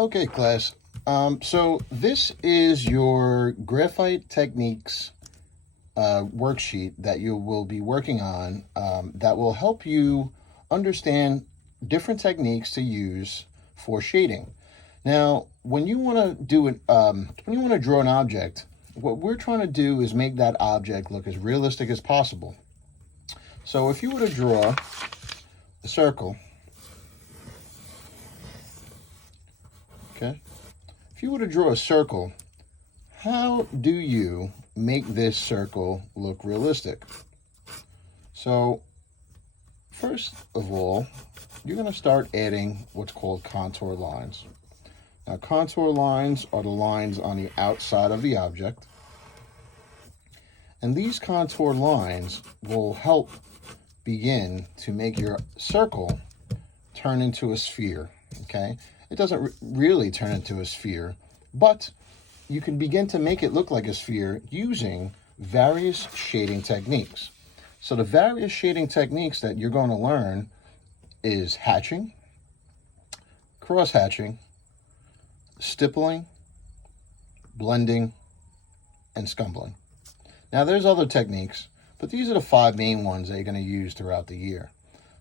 Okay, class. So this is your Graphite Techniques worksheet that you will be working on that will help you understand different techniques to use for shading. Now, when you want to do it, when you want to draw an object, what we're trying to do is make that object look as realistic as possible. So if you were to draw a circle, okay? If you were to draw a circle, how do you make this circle look realistic? So first of all, you're going to start adding what's called contour lines. Now, contour lines are the lines on the outside of the object. And these contour lines will help begin to make your circle turn into a sphere, okay? It doesn't really turn into a sphere, but you can begin to make it look like a sphere using various shading techniques. So the various shading techniques that you're going to learn is hatching, cross-hatching, stippling, blending, and scumbling. Now there's other techniques, but these are the 5 main ones that you're going to use throughout the year.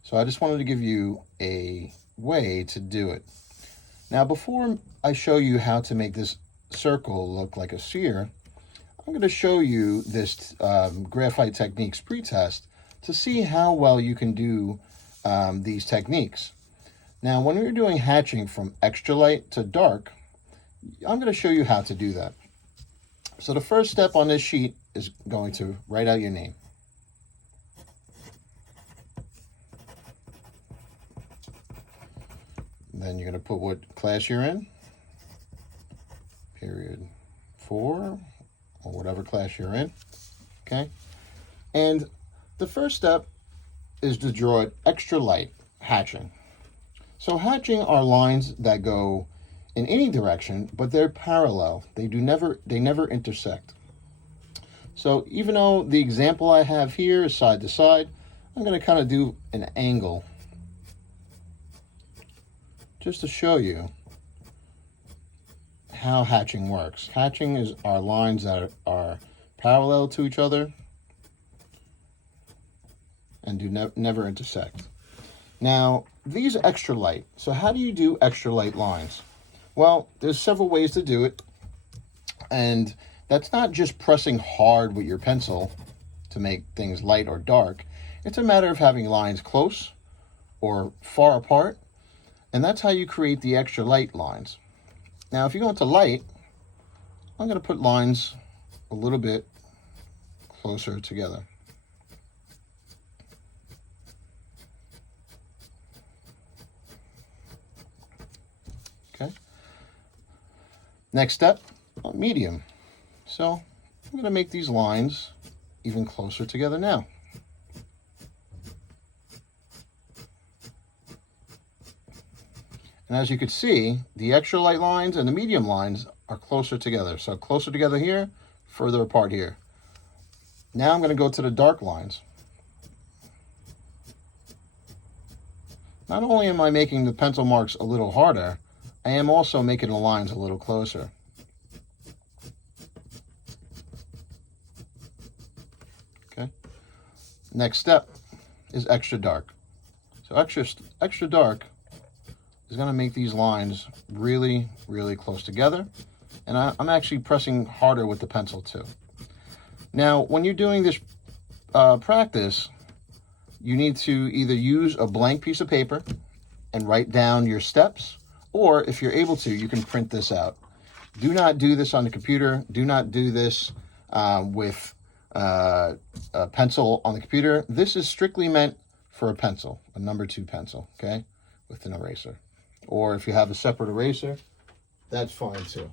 So I just wanted to give you a way to do it. Now before I show you how to make this circle look like a sphere, I'm going to show you this Graphite Techniques pretest to see how well you can do these techniques. Now when we're doing hatching from extra light to dark, I'm going to show you how to do that. So the first step on this sheet is going to write out your name. Then you're going to put what class you're in, period 4, or whatever class you're in, okay? And the first step is to draw it extra light, hatching. So hatching are lines that go in any direction, but they're parallel. They never intersect. So even though the example I have here is side to side, I'm going to kind of do an angle just to show you how hatching works. Hatching are lines that are parallel to each other and do never intersect. Now, these are extra light. So how do you do extra light lines? Well, there's several ways to do it. And that's not just pressing hard with your pencil to make things light or dark. It's a matter of having lines close or far apart. And that's how you create the extra light lines. Now, if you go into light, I'm going to put lines a little bit closer together. Okay. Next step, medium. So I'm going to make these lines even closer together now. And as you can see, the extra light lines and the medium lines are closer together. So closer together here, further apart here. Now I'm going to go to the dark lines. Not only am I making the pencil marks a little harder, I am also making the lines a little closer. Okay. Next step is extra dark. So extra dark is going to make these lines really, really close together. And I'm actually pressing harder with the pencil too. Now, when you're doing this practice, you need to either use a blank piece of paper and write down your steps, or if you're able to, you can print this out. Do not do this on the computer. Do not do this with a pencil on the computer. This is strictly meant for a pencil, a number 2 pencil, okay, with an eraser. Or if you have a separate eraser, that's fine too.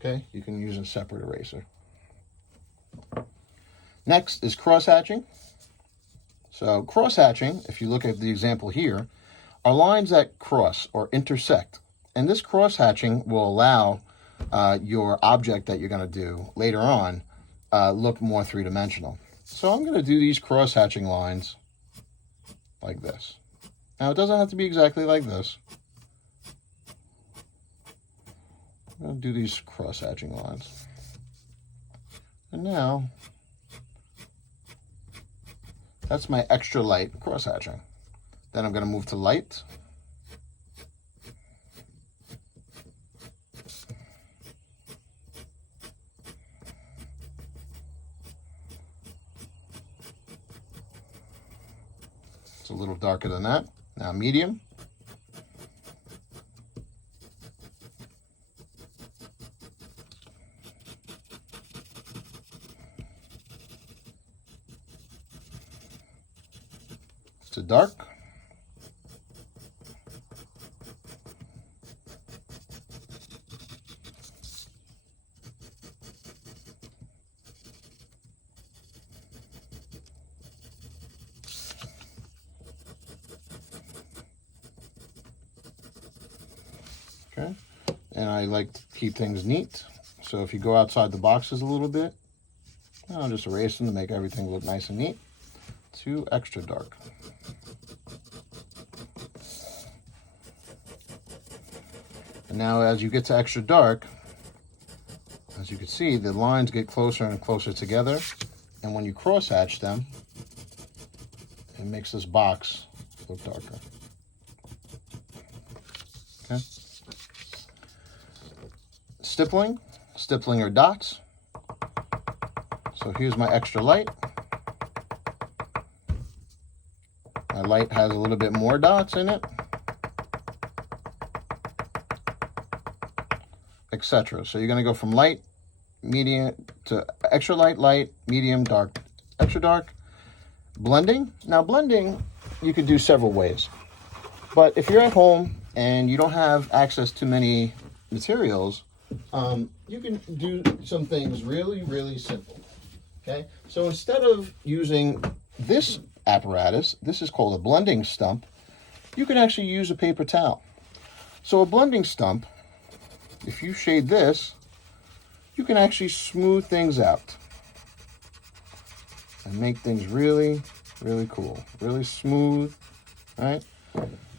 Okay, you can use a separate eraser. Next is cross-hatching. So cross-hatching, if you look at the example here, are lines that cross or intersect. And this cross-hatching will allow your object that you're going to do later on look more three-dimensional. So I'm going to do these cross-hatching lines like this. Now, it doesn't have to be exactly like this. I'm going to do these cross-hatching lines. And now, that's my extra light cross-hatching. Then I'm going to move to light. It's a little darker than that. Now medium. To dark. Okay, and I like to keep things neat. So if you go outside the boxes a little bit, I'll just erase them to make everything look nice and neat. To extra dark. And now as you get to extra dark, as you can see, the lines get closer and closer together. And when you cross hatch them, it makes this box look darker. Okay. Stippling are dots. So here's my extra light. My light has a little bit more dots in it, etc. So you're going to go from light, medium, to extra light, light, medium, dark, extra dark. Blending. Now blending, you could do several ways. But if you're at home and you don't have access to many materials, you can do some things really, really simple. Okay, so instead of using this apparatus, this is called a blending stump, you can actually use a paper towel. So a blending stump, if you shade this, you can actually smooth things out and make things really, really cool, really smooth, right?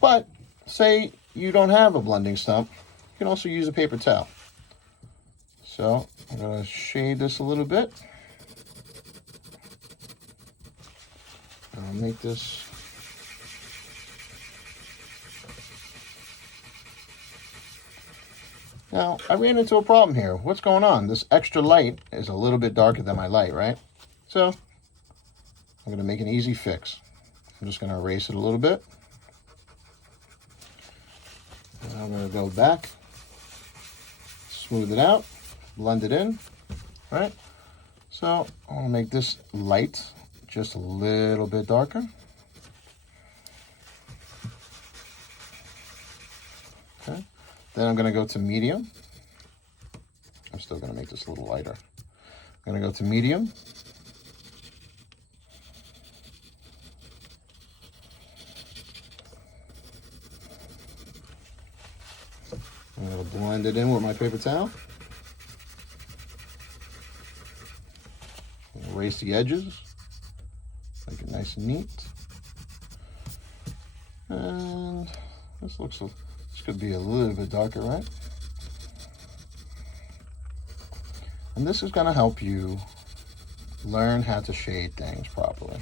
But say you don't have a blending stump, you can also use a paper towel. So I'm going to shade this a little bit. I'll make this now. I ran into a problem here. What's going on? This extra light is a little bit darker than my light, right? So I'm going to make an easy fix. I'm just going to erase it a little bit. And I'm going to go back, smooth it out, blend it in, right? So I'm going to make this light just a little bit darker. Okay. Then I'm going to go to medium. I'm still going to make this a little lighter. I'm going to go to medium. I'm going to blend it in with my paper towel. Erase the edges. Make it nice and neat. And this could be a little bit darker, right? And this is going to help you learn how to shade things properly.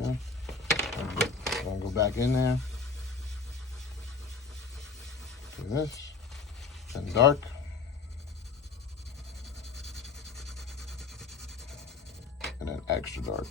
Okay. I'm going to go back in there. Do this. Then dark. And then extra dark.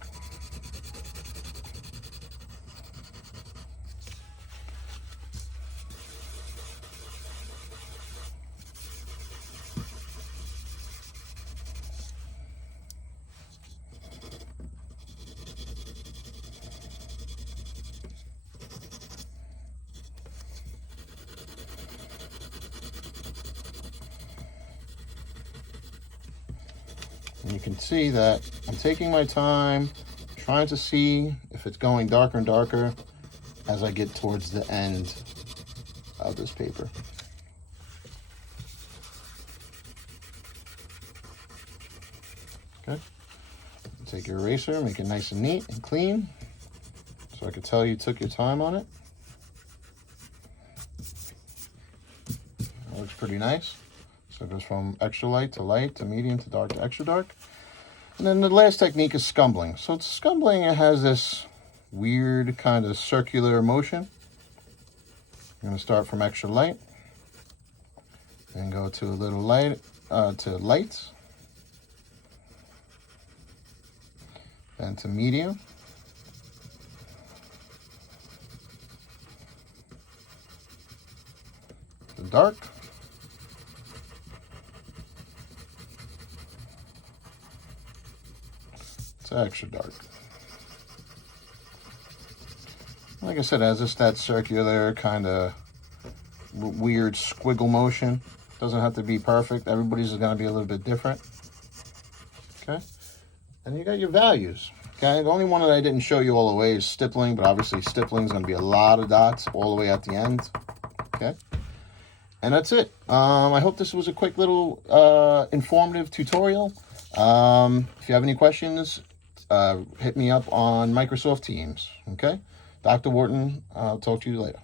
And you can see that I'm taking my time, trying to see if it's going darker and darker as I get towards the end of this paper. Okay. Take your eraser, make it nice and neat and clean, so I can tell you took your time on it. That looks pretty nice. So it goes from extra light to medium to dark to extra dark. And then the last technique is scumbling. So it's scumbling, it has this weird kind of circular motion. I'm going to start from extra light and go to a little light, to light, and to medium. To dark. To extra dark. Like I said, as it's that circular kind of weird squiggle motion. Doesn't have to be perfect. Everybody's going to be a little bit different. Okay. And you got your values. Okay. The only one that I didn't show you all the way is stippling, but obviously stippling is going to be a lot of dots all the way at the end. Okay. And that's it. I hope this was a quick little informative tutorial. If you have any questions, hit me up on Microsoft Teams. Okay. Dr. Wharton, I'll talk to you later.